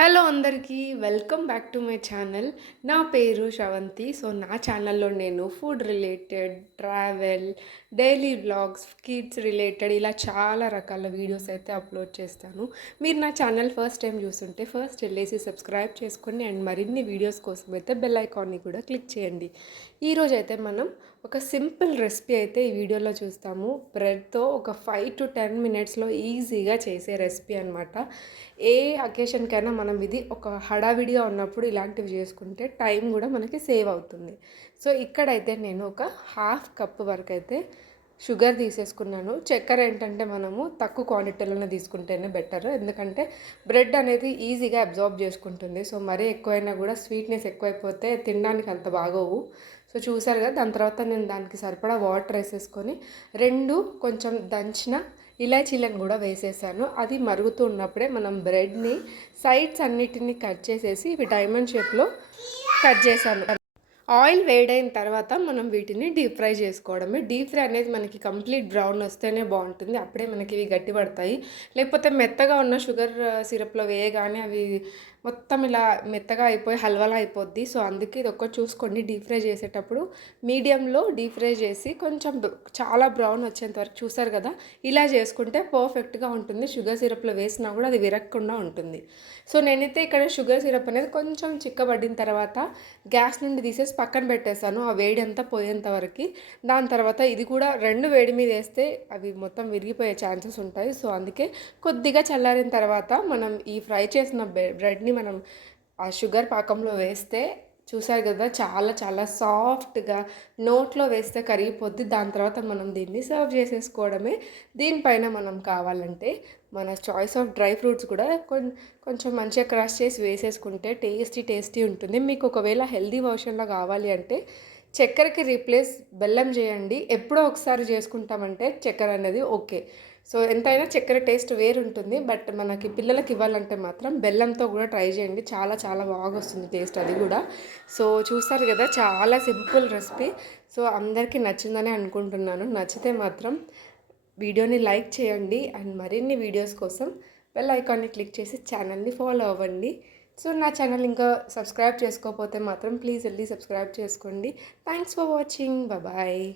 Hello అందరికీ welcome back to my channel. నా పేరు శ్రవంతి. సో నా ఛానల్లో నేను food related, travel, daily vlogs, kids related ఇలా చాలా రకాల వీడియోస్ అయితే అప్లోడ్ చేస్తాను. మీరు నా ఛానల్ ఫస్ట్ టైం చూస్తుంటే ఫస్ట్ వెళ్ళేసి సబ్స్క్రైబ్ చేసుకోండి అండ్ మరిన్ని వీడియోస్ కోసం అయితే బెల్ ఐకాన్ని కూడా క్లిక్ చేయండి. ఈరోజు అయితే మనం ఒక సింపుల్ రెసిపీ అయితే ఈ వీడియోలో చూస్తాము. బ్రెడ్తో ఒక 5 to 10 మినిట్స్లో ఈజీగా చేసే రెసిపీ అనమాట. ఏ అకేషన్కైనా మనం ఇది ఒక హడావిడిగా ఉన్నప్పుడు ఇలాంటివి చేసుకుంటే టైం కూడా మనకి సేవ్ అవుతుంది. సో ఇక్కడైతే నేను ఒక హాఫ్ కప్ వరకు అయితే షుగర్ తీసేసుకున్నాను. చక్కెర ఏంటంటే మనము తక్కువ క్వాంటిటీలోనే తీసుకుంటేనే బెటర్, ఎందుకంటే బ్రెడ్ అనేది ఈజీగా అబ్జార్బ్ చేసుకుంటుంది. సో మరీ ఎక్కువైనా కూడా స్వీట్నెస్ ఎక్కువైపోతే తినడానికి అంత బాగోవు. సో చూసారు కదా, దాని తర్వాత నేను దానికి సరిపడా వాటర్ వేసేసుకొని 2 కొంచెం దంచిన ఇలాచీలను కూడా వేసేసాను. అది మరుగుతూ ఉన్నప్పుడే మనం బ్రెడ్ని సైడ్స్ అన్నిటిని కట్ చేసేసి ఇవి డైమండ్ షేప్లో కట్ చేశాను. ఆయిల్ వేడైన తర్వాత మనం వీటిని డీప్ ఫ్రై చేసుకోవడమే. డీప్ ఫ్రై అనేది మనకి కంప్లీట్ బ్రౌన్ వస్తేనే బాగుంటుంది, అప్పుడే మనకి ఇవి గట్టి పడతాయి. లేకపోతే మెత్తగా ఉన్న షుగర్ సిరప్లో వేయగానే అవి మొత్తం ఇలా మెత్తగా అయిపోయి హల్వాలా అయిపోద్ది. సో అందుకే ఇది ఒక్కటి చూసుకోండి, డీప్ ఫ్రై చేసేటప్పుడు మీడియంలో డీప్ ఫ్రై చేసి కొంచెం చాలా బ్రౌన్ వచ్చేంత వరకు చూసారు కదా, ఇలా చేసుకుంటే పర్ఫెక్ట్గా ఉంటుంది. షుగర్ సిరప్లో వేసినా కూడా అది విరగకుండా ఉంటుంది. సో నేనైతే ఇక్కడ షుగర్ సిరప్ అనేది కొంచెం చిక్కబడిన తర్వాత గ్యాస్ నుండి తీసేసి పక్కన పెట్టేశాను, ఆ వేడి అంతా పోయేంత వరకు. దాని తర్వాత ఇది కూడా 2 వేడి మీద వేస్తే అవి మొత్తం విరిగిపోయే ఛాన్సెస్ ఉంటాయి. సో అందుకే కొద్దిగా చల్లారిన తర్వాత మనం ఈ ఫ్రై చేసిన బ్రెడ్ని మనం ఆ షుగర్ పాకంలో వేస్తే చూసారు కదా, చాలా చాలా సాఫ్ట్గా నోట్లో వేస్తే కరిగిపోద్ది. దాని తర్వాత మనం దీన్ని సర్వ్ చేసేసుకోవడమే. దీనిపైన మనం కావాలంటే మన చాయిస్ ఆఫ్ డ్రై ఫ్రూట్స్ కూడా కొంచెం మంచిగా క్రష్ చేసి వేసేసుకుంటే టేస్టీ ఉంటుంది. మీకు ఒకవేళ హెల్దీ వర్షన్లో కావాలి అంటే చక్కెరకి రీప్లేస్ బెల్లం చేయండి. ఎప్పుడో ఒకసారి చేసుకుంటామంటే చక్కెర అనేది ఓకే. సో ఎంతైనా చక్కెర టేస్ట్ వేరు ఉంటుంది, బట్ మనకి పిల్లలకి ఇవ్వాలంటే మాత్రం బెల్లంతో కూడా ట్రై చేయండి. చాలా చాలా బాగా వస్తుంది టేస్ట్ అది కూడా. సో చూస్తారు కదా, చాలా సింపుల్ రెసిపీ. సో అందరికీ నచ్చిందని అనుకుంటున్నాను. నచ్చితే మాత్రం వీడియోని లైక్ చేయండి అండ్ మరిన్ని వీడియోస్ కోసం బెల్ ఐకాన్ని క్లిక్ చేసి ఛానల్ని ఫాలో అవ్వండి. సో నా ఛానల్ ఇంకా సబ్స్క్రైబ్ చేసుకోకపోతే మాత్రం ప్లీజ్ వెళ్ళి సబ్స్క్రైబ్ చేసుకోండి. Thanks for watching. బాయ్.